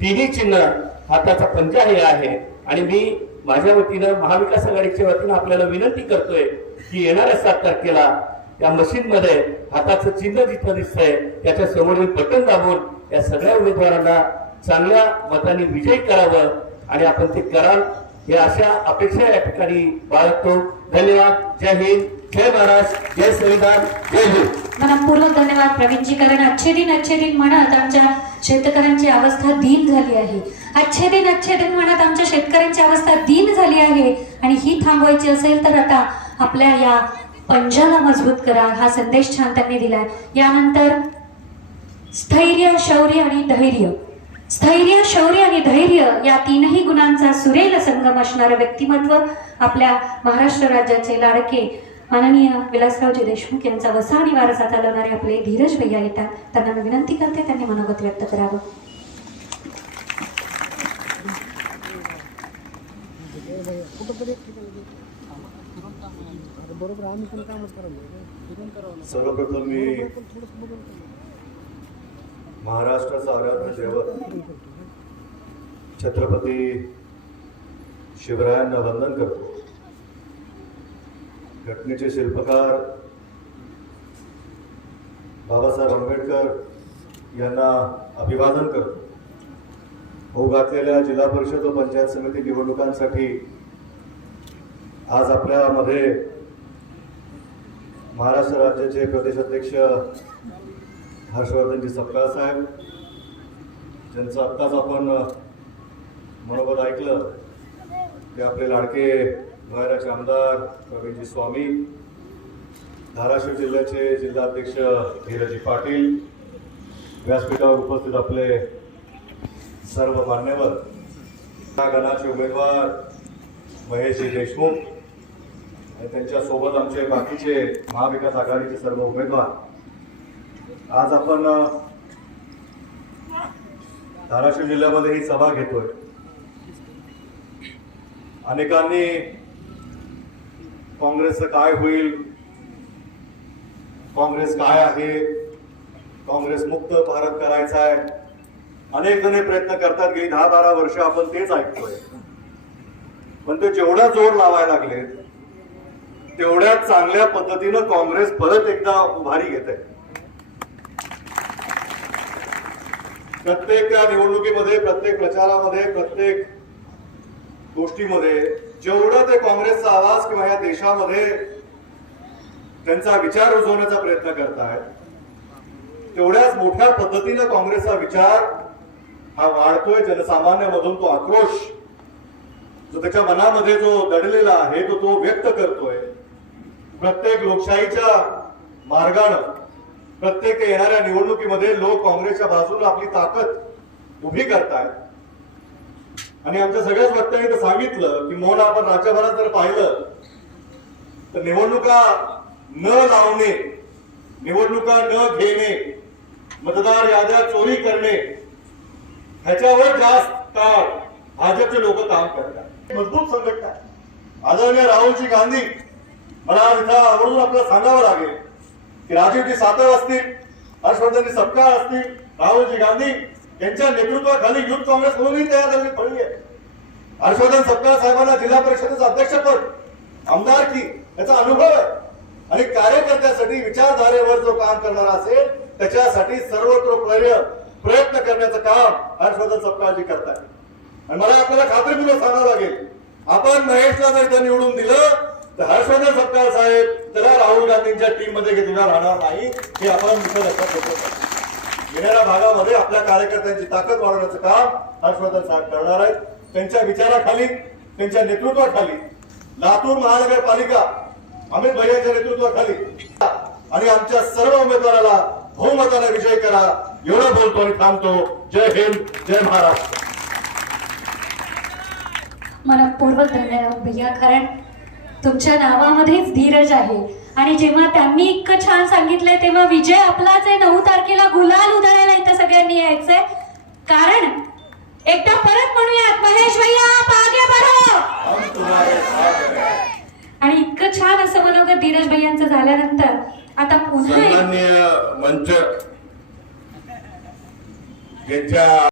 तिन्ही चिन्ह हाताचा पंजा हे आहे। आणि मी माझ्या वतीनं महाविकास आघाडीच्या वतीनं आपल्याला विनंती करतोय की येणाऱ्या 7 तारखेला त्या मशीन मध्ये हाताचं चिन्ह जिथं दिसतंय त्याच्या समोरील बटन दाबून या सगळ्या उमेदवारांना चांगल्या मताने विजयी करावं आणि आपण ते कराल हे अशा अपेक्षा या ठिकाणी बाळगतो। धन्यवाद। जय हिंद, जय महाराष्ट्र, जय संविधान, जय हिंद। मनपूर्वक धन्यवाद प्रवीणजी। कारण अच्छे दिन म्हणत आमच्या शेतकऱ्यांची अवस्था दीन झाली आहे। अच्छे दिन म्हणत आमच्या शेतकऱ्यांची अवस्था दीन झाली आहे आणि ही थांबवायची असेल तर आता आपल्या या पंजाला मजबूत करा हा संदेश छान त्यांनी दिलाय। यानंतर स्थैर्य, शौर्य आणि धैर्य, स्थैर्य, शौर्य आणि धैर्य या तीनही गुणांचा सुरेल संगम असणारं व्यक्तिमत्व आपल्या महाराष्ट्र राज्याचे लाडके माननीय विलासरावजी देशमुख यांचा वसा आणि वारसा चालवणारे आपले धीरज भैया येतात। त्यांना मी विनंती करते त्यांनी मनोगत व्यक्त करावं। सर्वप्रथम मी महाराष्ट्राचा आराध्य दैवत छत्रपती शिवरायांना वंदन करतो। घटनेचे शिल्पकार बाबासाहेब आंबेडकर यांना अभिवादन करतो। होऊ घातलेल्या जिल्हा परिषद व पंचायत समिती निवडणुकांसाठी आज आपल्यामध्ये महाराष्ट्र राज्याचे प्रदेश अध्यक्ष हर्षवर्धनजी सपकाळ साहेब, ज्यांचं आत्ताच आपण मनोगत ऐकलं, ते आपले लाडके भोयराचे आमदार प्रवीणजी स्वामी, धाराशिव जिल्ह्याचे जिल्हाध्यक्ष धीरजी पाटील, व्यासपीठावर उपस्थित आपले सर्व मान्यवर, गणाचे उमेदवार महेशजी देशमुख आणि त्यांच्यासोबत आमचे बाकीचे महाविकास आघाडीचे सर्व उमेदवार, आज आपण धाराशिव जिल्ह्यामध्ये ही सभा घेतोय। अनेकांनी काँग्रेसचं काय होईल, काँग्रेस काय आहे, काँग्रेस मुक्त भारत करायचा आहे, अनेक जण प्रयत्न करतात। गेली 10-12 वर्ष आपण तेच ऐकतोय, पण ते जेवढा जोर लावायला लागले तेवढ्या चांगल्या पद्धतीनं काँग्रेस परत एकदा उभारी घेत आहे। प्रत्येक निवडणुकीमध्ये, प्रत्येक प्रचारामध्ये, प्रत्येक गोष्टीमध्ये जेवढा ते काँग्रेसचा आवाज किंवा या देशामध्ये त्यांचा विचार रुजवण्याचा प्रयत्न करतायत, तेवढ्याच मोठ्या पद्धतीनं काँग्रेसचा विचार हा वाढतोय। जनसामान्यामधून तो आक्रोश जो त्याच्या मनामध्ये जो दडलेला आहे तो व्यक्त करतोय। प्रत्येक लोकशाहीच्या मार्गाने प्रत्येक येणाऱ्या निवडणुकीमध्ये लोक काँग्रेसच्या बाजूने आपली ताकद उभी करतायत। आणि आमच्या सगळ्याच वक्त्यांनी सांगितलं की मोहन, आपण राज्यभरात जर पाहिलं तर निवडणुका न लावणे, निवडणुका न घेणे, मतदार याद्या चोरी करणे, ह्याच्यावर जास्त काळ भाजपचे लोक काम करतात। मजबूत संघटना आदरणीय राहुलजी गांधी, मला आज इथं आवर्जून आपल्याला सांगावं लागेल की राजीवजी सातव असतील, हर्षवर्धनजी सपकाळ असतील, राहुलजी गांधी यांच्या नेतृत्वाखाली युथ काँग्रेस म्हणूनही तयार झालेली फळी आहे। हर्षवर्धन सपकाळ साहेबांना जिल्हा परिषदेचं अध्यक्षपद, आमदारकी याचा अनुभव आहे आणि कार्यकर्त्यासाठी विचारधारेवर जो काम करणारा असेल त्याच्यासाठी सर्वतोपरी प्रयत्न करण्याचं काम हर्षवर्धन सपकाळजी करतात। आणि मला आपल्याला खात्रीपूर्वक सांगावं लागेल, आपण महेशला जर इथं निवडून दिलं तर हर्षवर्धन सपकाळ साहेब त्याला राहुल गांधींच्या टीम मध्ये घेतला राहणार नाही, हे आपण इथं लक्षात ठेवतो। येणाऱ्या भागामध्ये आपल्या कार्यकर्त्यांची ताकद वाढवण्याचं काम हर्षवर्धन साहेब करणार आहेत। त्यांच्या विचाराखाली, त्यांच्या नेतृत्वाखाली लातूर महानगरपालिका अमित भैयाच्या नेतृत्वाखाली आणि आमच्या सर्व उमेदवाराला बहुमताने विजय करा, एवढं बोलतो आणि थांबतो। जय हिंद, जय महाराष्ट्र। मनपूर्वक धन्यवाद भैया। कारण तुमच्या नावामध्येच धीरज आहे आणि जेव्हा त्यांनी इतकं छान सांगितलंय तेव्हा विजय आपलाच आहे। 9 तारखेला गुलाल उधळायला इथं सगळ्यांनी यायचंय। कारण एकदा परत म्हणूयात, महेश भैया आप आगे बढ़ो। आणि इतकं छान असं मनोगत धीरज भैयांचं झाल्यानंतर आता पुन्हा मंच यांच्या